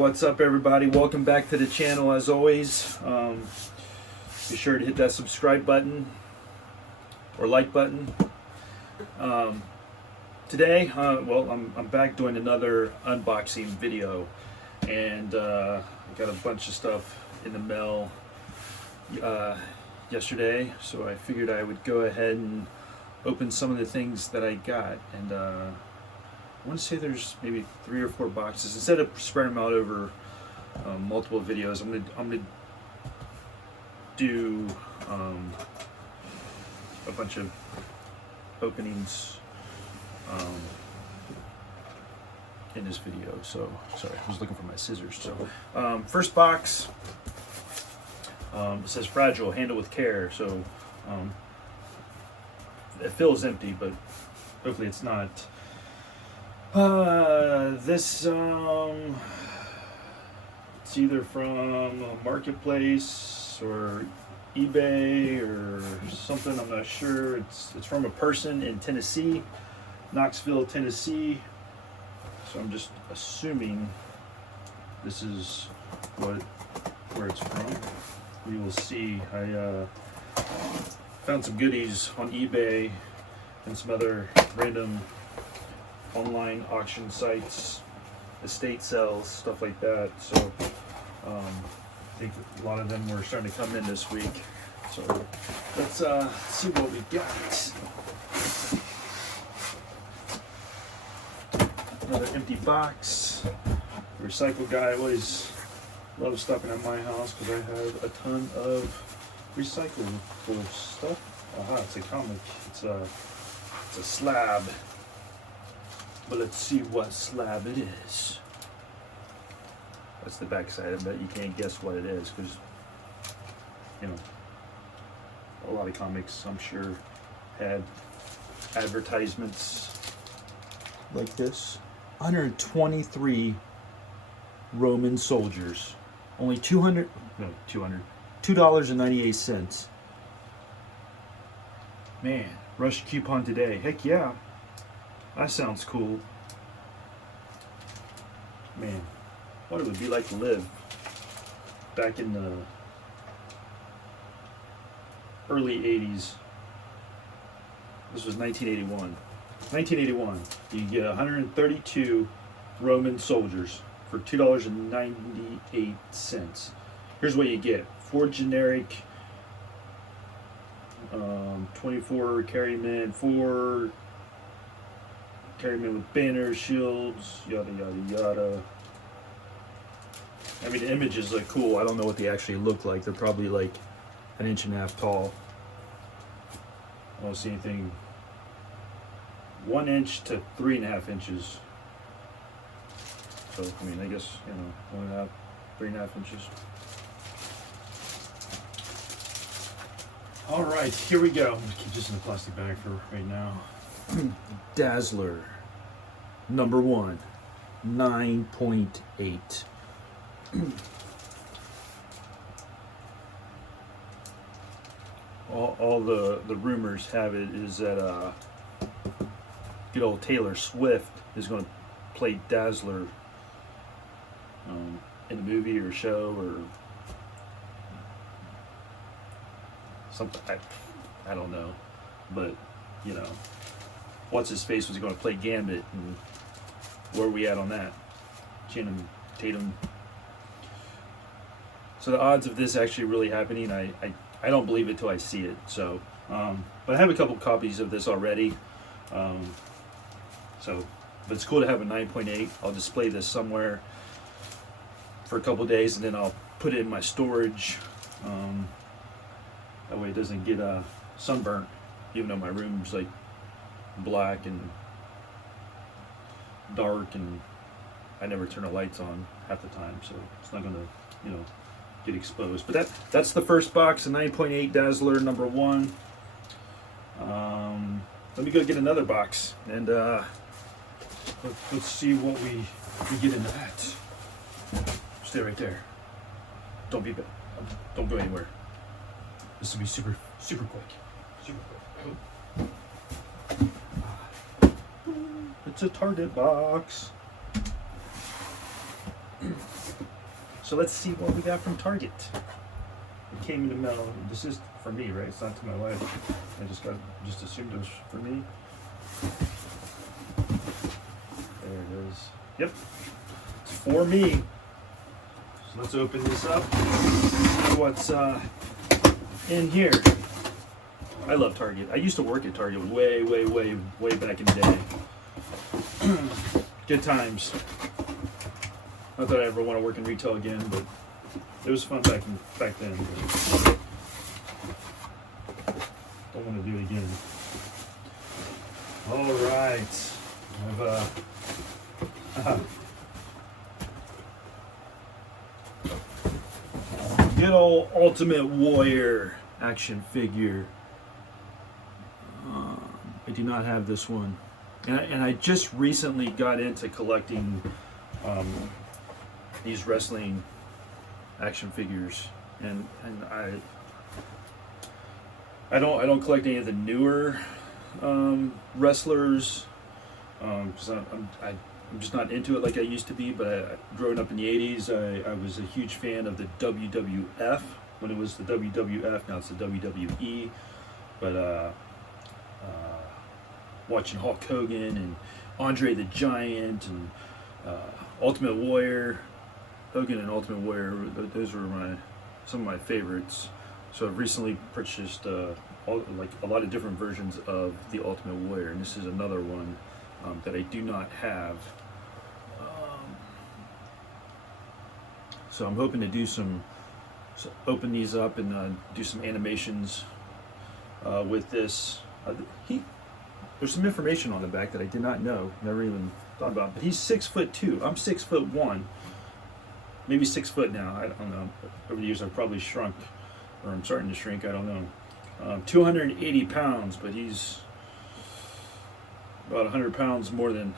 what's up everybody? Welcome back to the channel as always. Be sure to hit that subscribe button or like button. Today, I'm back doing another unboxing video, and I got a bunch of stuff in the mail yesterday, so I figured I would go ahead and open some of the things that I got. And I want to say there's maybe 3 or 4 boxes. Instead of spreading them out over multiple videos, I'm gonna do a bunch of openings in this video. So sorry, I was looking for my scissors. So first box, it says fragile, handle with care. So it feels empty, but hopefully it's not. This it's either from a marketplace or eBay or something, I'm not sure. It's from a person in Tennessee, Knoxville, Tennessee. So I'm just assuming this is where it's from. We will see. I found some goodies on eBay and some other random online auction sites, estate sales, stuff like that. So I think a lot of them were starting to come in this week. So let's see what we got. Another empty box. The recycle guy always loves stopping at my house because I have a ton of recyclable stuff. Aha, it's a comic. It's a slab. But let's see what slab it is. That's the back side. I bet you can't guess what it is because, you know, a lot of comics, I'm sure, had advertisements like this. 123 Roman soldiers. Only $2.98. Man, rush coupon today. Heck yeah. That sounds cool. Man, what it would be like to live back in the early 80s. This was 1981. 1981, you get 132 Roman soldiers for $2.98. Here's what you get. 4 generic 24 carry men, 4 carry men with banners, shields, yada yada yada. I mean, the images look cool. I don't know what they actually look like. They're probably like 1.5 inches tall. I don't see anything 1 inch to 3.5 inches. So I mean, I guess, you know, 1.5, 3.5 inches. All right, here we go. I'm gonna keep this in a plastic bag for right now. Dazzler, number 1, 9.8. all the rumors have it is that good old Taylor Swift is going to play Dazzler in a movie or show or something. I don't know, but you know, what's his face was going to play Gambit, and where are we at on that? Channing Tatum. So the odds of this actually really happening, I don't believe it till I see it. So, but I have a couple copies of this already. So, but it's cool to have a 9.8. I'll display this somewhere for a couple days, and then I'll put it in my storage. That way it doesn't get sunburnt, even though my room's like black and dark, and I never turn the lights on half the time, so it's not gonna, you know, get exposed. But that's the first box, a 9.8 Dazzler number 1. Let me go get another box, and let's see what we get into that. Stay right there. Don't be bad. Don't go anywhere. This will be super quick. It's a Target box. So let's see what we got from Target. It came in the mail. This is for me, right? It's not to my wife. I just assumed it was for me. There it is. Yep. It's for me. So let's open this up. See what's in here. I love Target. I used to work at Target way back in the day. Good times. Not that I ever want to work in retail again, but it was fun back then. Don't want to do it again. All right. Good old Ultimate Warrior action figure. I do not have this one, and I just recently got into collecting these wrestling action figures, and I don't collect any of the newer wrestlers because I'm just not into it like I used to be. But growing up in the '80s, I was a huge fan of the WWF when it was the WWF. Now it's the WWE. But watching Hulk Hogan and Andre the Giant and Ultimate Warrior, Hogan and Ultimate Warrior, those were some of my favorites. So I've recently purchased a lot of different versions of the Ultimate Warrior, and this is another one that I do not have. So I'm hoping to open these up and do some animations with this. There's some information on the back that I did not know, never even thought about. But he's 6'2". I'm 6'1". Maybe 6 foot now. I don't know. Over the years, I've probably shrunk, or I'm starting to shrink. I don't know. 280 pounds, but he's about 100 pounds more than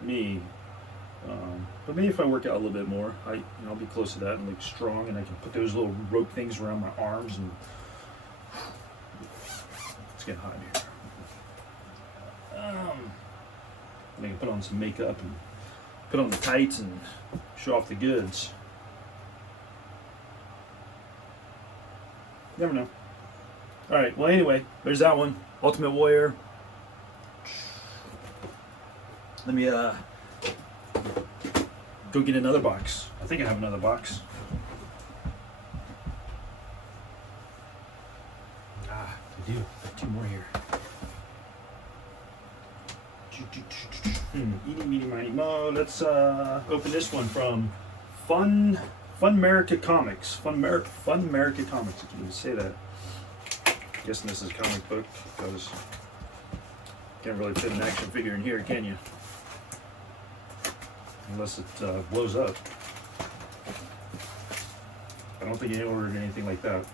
me. But maybe if I work out a little bit more, I'll be close to that and look strong, and I can put those little rope things around my arms and. It's getting hot in here. I can put on some makeup and put on the tights and show off the goods. Never know. Alright, well anyway, there's that one. Ultimate Warrior. Let me go get another box. I think I have another box. I do. I have 2 more here. Eeny, meeny, miny, mo. Let's open this one from Fun America Comics. Fun America Comics, if you can say that. Guessing this is a comic book because can't really fit an action figure in here, can you? Unless it blows up. I don't think I ordered anything like that.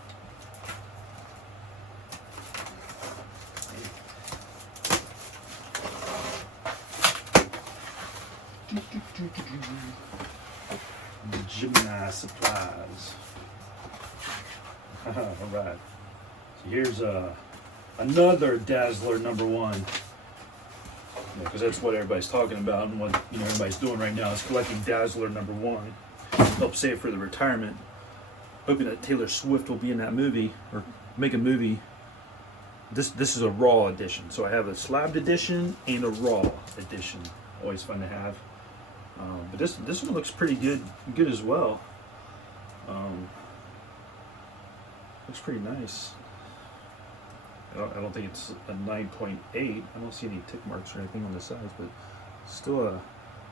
Gymnast supplies. All right. So here's another Dazzler #1. Because that's what everybody's talking about, and what everybody's doing right now is collecting Dazzler #1. Help save for the retirement. Hoping that Taylor Swift will be in that movie or make a movie. This is a raw edition, so I have a slabbed edition and a raw edition. Always fun to have. But this one looks pretty good as well. Looks pretty nice. I don't think it's a 9.8. I don't see any tick marks or anything on the sides, but still a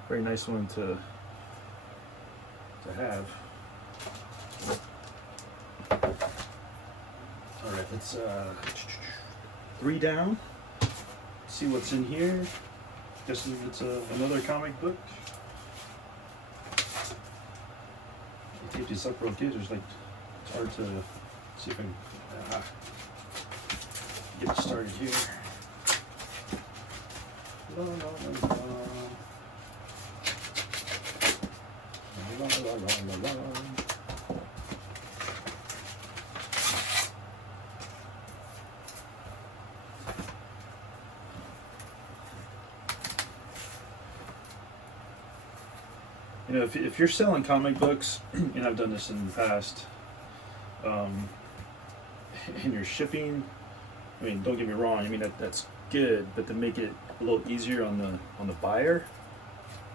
very nice one to have. All right, let's 3 down. See what's in here. Guessing it's another comic book. I tape this up real good. It's hard to see if I can get started here. La, la, la, la. La, la, la, la, la. You know, if you're selling comic books, and I've done this in the past, and you're shipping, I mean, don't get me wrong. I mean, that's good, but to make it a little easier on the buyer,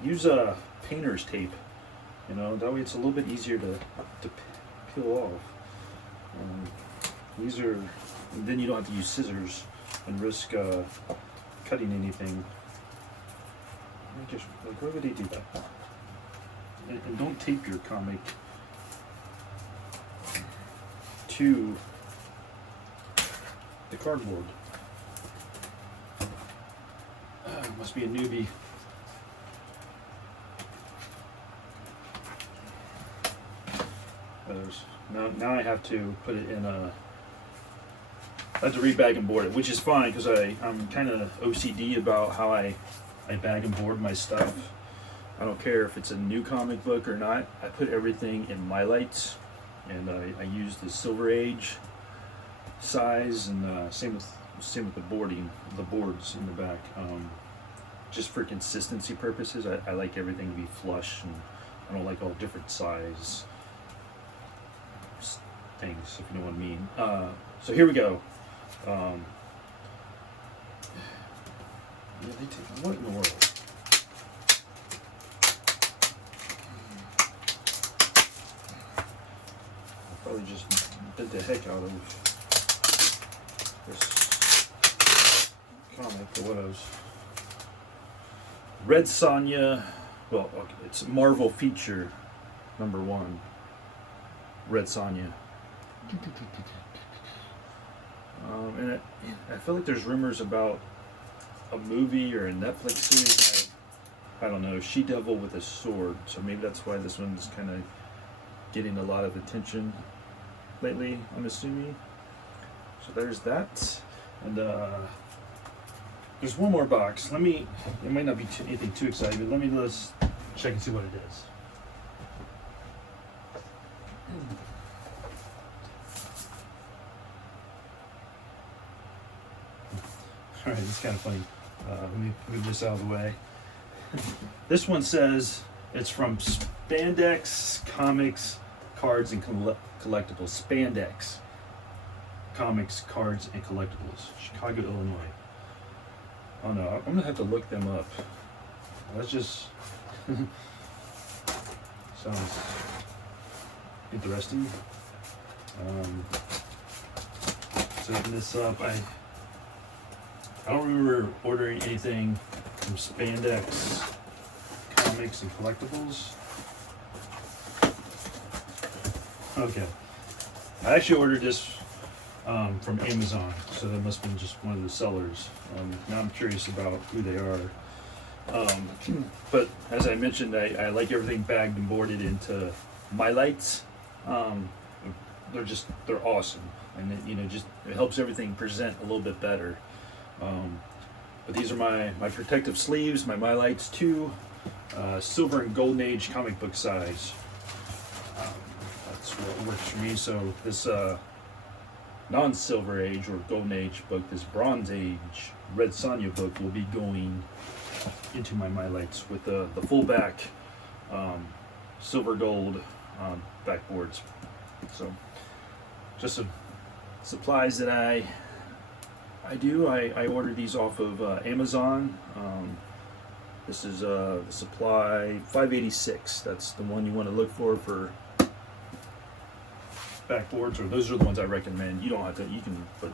use a painter's tape. You know, that way it's a little bit easier to peel off. These are, and then you don't have to use scissors and risk cutting anything. Just, like, why would they do that? And don't tape your comic to the cardboard. Must be a newbie. Now I have to put it in a. I have to rebag and board it, which is fine because I'm kind of OCD about how I bag and board my stuff. I don't care if it's a new comic book or not. I put everything in My Lights, and I use the Silver Age size, and same with the boards in the back. Just for consistency purposes, I like everything to be flush, and I don't like all different size things, if you know what I mean. So here we go. Yeah, they take what in the world? I probably just bit the heck out of this comic, or what else? Red Sonja. Well, okay, it's Marvel feature #1. Red Sonja. And I feel like there's rumors about a movie or a Netflix series. I don't know. She-Devil with a sword. So maybe that's why this one's kind of getting a lot of attention lately, I'm assuming. So there's that. And there's one more box. It might not be anything too exciting, but let me just check and see what it is. All right, it's kind of funny. Let me move this out of the way. This one says it's from Spandex Comics, Cards, and Collectibles. Spandex Comics, Cards, and Collectibles, Chicago, Illinois. Oh no, I'm gonna have to look them up. That's just sounds interesting. Setting this up, I don't remember ordering anything from Spandex Comics and Collectibles. Okay, I actually ordered this from Amazon, so that must have been just one of the sellers. Now I'm curious about who they are. But as I mentioned, I like everything bagged and boarded into My Lights. They're awesome, and it helps everything present a little bit better. But these are my protective sleeves, my Lights 2, silver and golden age comic book size. That's what works for me. So this non-silver age or golden age book, this bronze age Red Sonja book, will be going into my Lights with the full back silver gold backboards. So just some supplies that I ordered these off of Amazon. This is the supply 586. That's the one you want to look for backboards, or those are the ones I recommend. You don't have to. You can put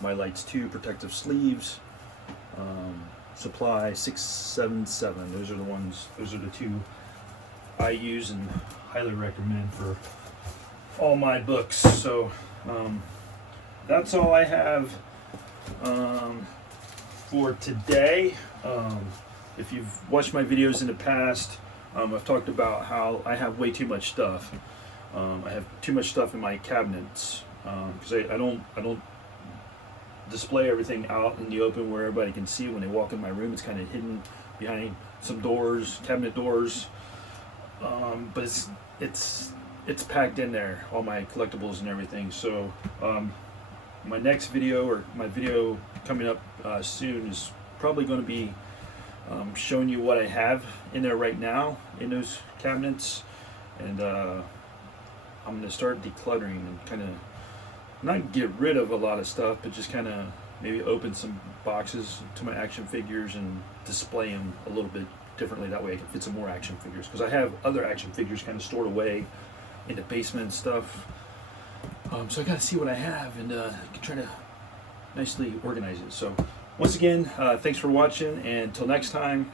My Lights 2 protective sleeves. Supply 677. Those are the ones. Those are the two I use and highly recommend for all my books. So that's all I have for today. If you've watched my videos in the past, I've talked about how I have way too much stuff. I have too much stuff in my cabinets because I don't display everything out in the open where everybody can see. When they walk in my room, it's kind of hidden behind some doors, cabinet doors. But it's packed in there, all my collectibles and everything. So my next video, or my video coming up soon, is probably going to be showing you what I have in there right now in those cabinets, and I'm going to start decluttering and kind of not get rid of a lot of stuff, but just kind of maybe open some boxes to my action figures and display them a little bit differently. That way I can fit some more action figures, because I have other action figures kind of stored away in the basement and stuff. So I got to see what I have and try to nicely organize it. So once again, thanks for watching, and until next time,